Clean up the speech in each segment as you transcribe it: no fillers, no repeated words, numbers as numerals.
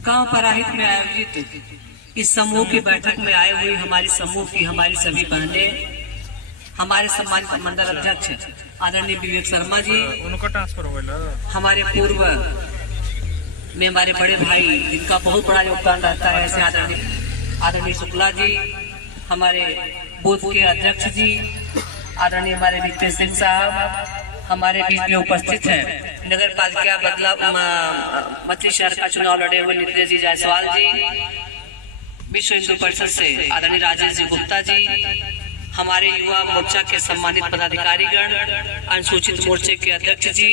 गांव पराहित में आयोजित इस समूह की बैठक में आए हुई हमारी समूह की हमारी सभी बहनें, हमारे सम्मानित मंडल अध्यक्ष आदरणीय विवेक शर्मा जी, उनका ट्रांसफर हो गया, हमारे पूर्व में हमारे बड़े भाई जिनका बहुत बड़ा योगदान रहता है ऐसे आदरणीय शुक्ला जी, हमारे बूथ के अध्यक्ष जी, आदरणीय हमारे नितेश सिंह साहब हमारे बीच में उपस्थित हैं। नगर पालिका बदलाव मछली शहर का चुनाव लड़े हुए नितेश जी जायसवाल जी, विश्व हिंदू परिषद से आदरणीय राजेश जी गुप्ता जी, हमारे युवा मोर्चा के सम्मानित पदाधिकारीगण, अनुसूचित मोर्चे के अध्यक्ष जी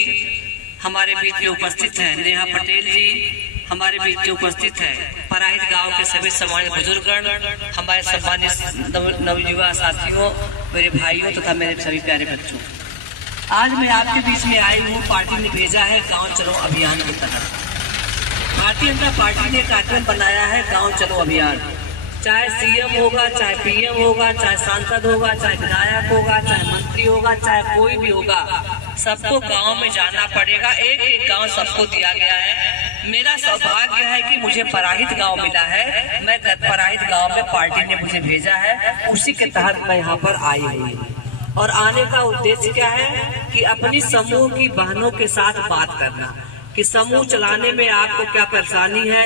हमारे बीच में उपस्थित हैं, नेहा पटेल जी हमारे बीच में उपस्थित हैं, पराहित गांव के सभी सम्मानित बुजुर्गगण, हमारे सम्मानित नवयुवा साथियों, मेरे भाइयों तथा मेरे सभी प्यारे बच्चों, आज मैं आपके बीच में आई हूँ। पार्टी ने भेजा है गांव चलो अभियान के तहत। भारतीय जनता पार्टी ने कार्यक्रम बनाया है गांव चलो अभियान। चाहे सीएम होगा, चाहे पीएम होगा, चाहे सांसद होगा, चाहे विधायक होगा, चाहे मंत्री होगा, चाहे कोई भी होगा, सबको गांव में जाना पड़ेगा। एक एक गांव सबको दिया गया है। मेरा सौभाग्य है कि मुझे पराहित गांव मिला है। मैं पराहित गांव में पार्टी ने मुझे भेजा है, उसी के तहत मैं यहाँ पर आई हुई हूँ। और आने का उद्देश्य क्या है कि अपनी समूह की बहनों के साथ बात करना कि समूह चलाने में आपको क्या परेशानी है,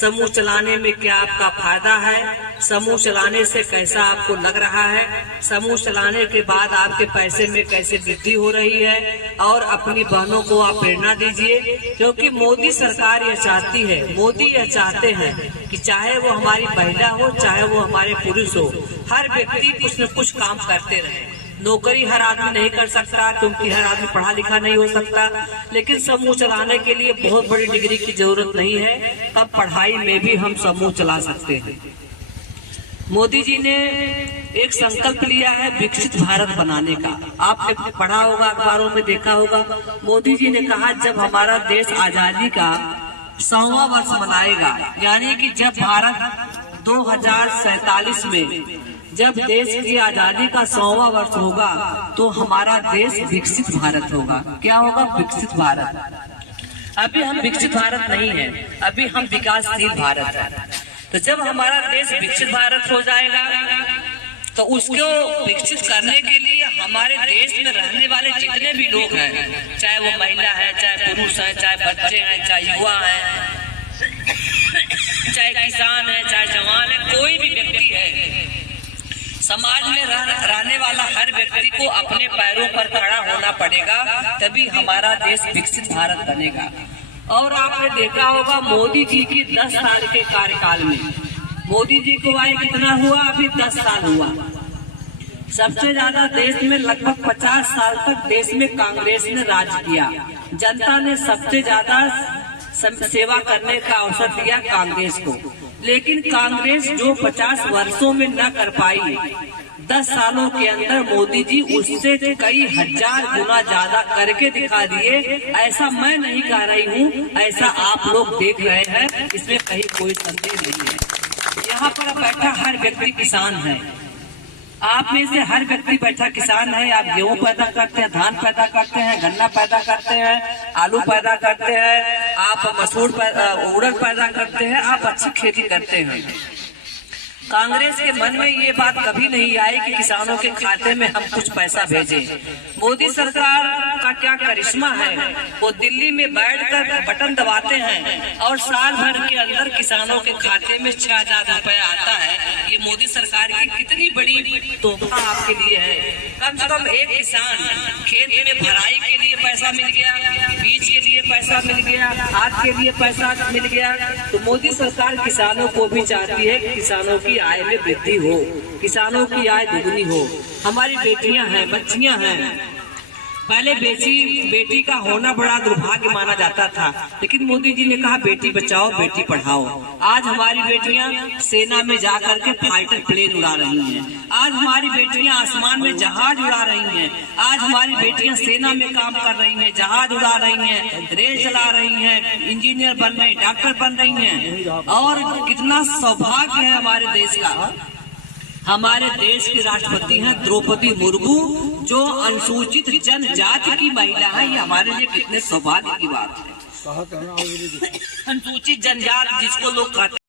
समूह चलाने में क्या आपका फायदा है, समूह चलाने से कैसा आपको लग रहा है, समूह चलाने के बाद आपके पैसे में कैसे वृद्धि हो रही है, और अपनी बहनों को आप प्रेरणा दीजिए। क्योंकि मोदी सरकार यह चाहती है, मोदी यह चाहते हैं कि चाहे वो हमारी महिला हो, चाहे वो हमारे पुरुष हो, हर व्यक्ति कुछ न कुछ काम करते रहे। नौकरी हर आदमी नहीं कर सकता क्योंकि हर आदमी पढ़ा लिखा नहीं हो सकता, लेकिन समूह चलाने के लिए बहुत बड़ी डिग्री की जरूरत नहीं है। तब पढ़ाई में भी हम समूह चला सकते हैं। मोदी जी ने एक संकल्प लिया है विकसित भारत बनाने का। आपने पढ़ा होगा, अखबारों में देखा होगा, मोदी जी ने कहा जब हमारा देश आजादी का 100वां वर्ष मनाएगा, यानी कि जब भारत 2047 में जब देश की आजादी का 100वां वर्ष होगा तो हमारा देश विकसित भारत होगा। क्या होगा? विकसित भारत। अभी हम विकसित भारत नहीं है, अभी हम विकासशील भारत है। तो जब हमारा देश विकसित भारत हो जाएगा तो उसको विकसित करने के लिए हमारे देश में रहने वाले जितने भी लोग हैं, चाहे वो महिला है, चाहे पुरुष है, चाहे बच्चे हैं, चाहे युवा है, चाहे किसान है, चाहे जवान है, कोई भी व्यक्ति है, समाज में रहने वाला हर व्यक्ति को अपने पैरों पर खड़ा होना पड़ेगा, तभी हमारा देश विकसित भारत बनेगा। और आपने देखा होगा मोदी जी की 10 साल के कार्यकाल में, मोदी जी को आए कितना हुआ? अभी 10 साल हुआ। सबसे ज्यादा देश में लगभग 50 साल तक देश में कांग्रेस ने राज किया। जनता ने सबसे ज्यादा सेवा करने का अवसर दिया कांग्रेस को, लेकिन कांग्रेस जो 50 वर्षों में न कर पाई, 10 सालों के अंदर मोदी जी उससे कई हजार गुना ज्यादा करके दिखा दिए। ऐसा मैं नहीं कह रही हूँ, ऐसा आप लोग देख रहे हैं, इसमें कहीं कोई संदेह नहीं है। यहाँ पर बैठा हर व्यक्ति किसान है, आप में से हर व्यक्ति बैठा किसान है। आप गेहूं पैदा करते हैं, धान पैदा करते हैं, गन्ना पैदा करते हैं, आलू पैदा करते हैं, आप मसूर उड़द पैदा करते हैं, आप अच्छी खेती करते हैं। कांग्रेस के मन में ये बात कभी नहीं आई कि किसानों के खाते में हम कुछ पैसा भेजें। मोदी सरकार का क्या करिश्मा है, वो दिल्ली में बैठकर बटन दबाते हैं और साल भर के अंदर किसानों के खाते में 6000 रुपया आता है। ये मोदी सरकार की कितनी बड़ी तोहफा आपके लिए है। कम से कम एक किसान खेत में भराई के लिए पैसा मिल गया, बीज के लिए पैसा मिल गया, खाद के लिए पैसा मिल गया। तो मोदी सरकार किसानों को भी चाहती है कि किसानों की आय में वृद्धि हो, किसानों की आय दुगनी हो। हमारी बेटियां हैं, बच्चियां हैं। पहले बेटी का होना बड़ा दुर्भाग्य माना जाता था, लेकिन मोदी जी ने कहा बेटी बचाओ बेटी पढ़ाओ। आज हमारी बेटियां सेना में जाकर के फाइटर प्लेन उड़ा रही हैं, आज हमारी बेटियां आसमान में जहाज उड़ा रही हैं, आज हमारी बेटियां सेना में काम कर रही हैं, जहाज उड़ा रही हैं, रेल चला रही हैं, इंजीनियर बन रही, डॉक्टर बन रही हैं। और कितना सौभाग्य है हमारे देश का। हमारे देश की राष्ट्रपति हैं द्रौपदी मुर्मू, जो अनुसूचित जनजाति की महिला है। ये हमारे लिए कितने सौभाग्य की बात है। कहा था ना ऑलरेडी। अनुसूचित जनजाति जिसको लोग कहते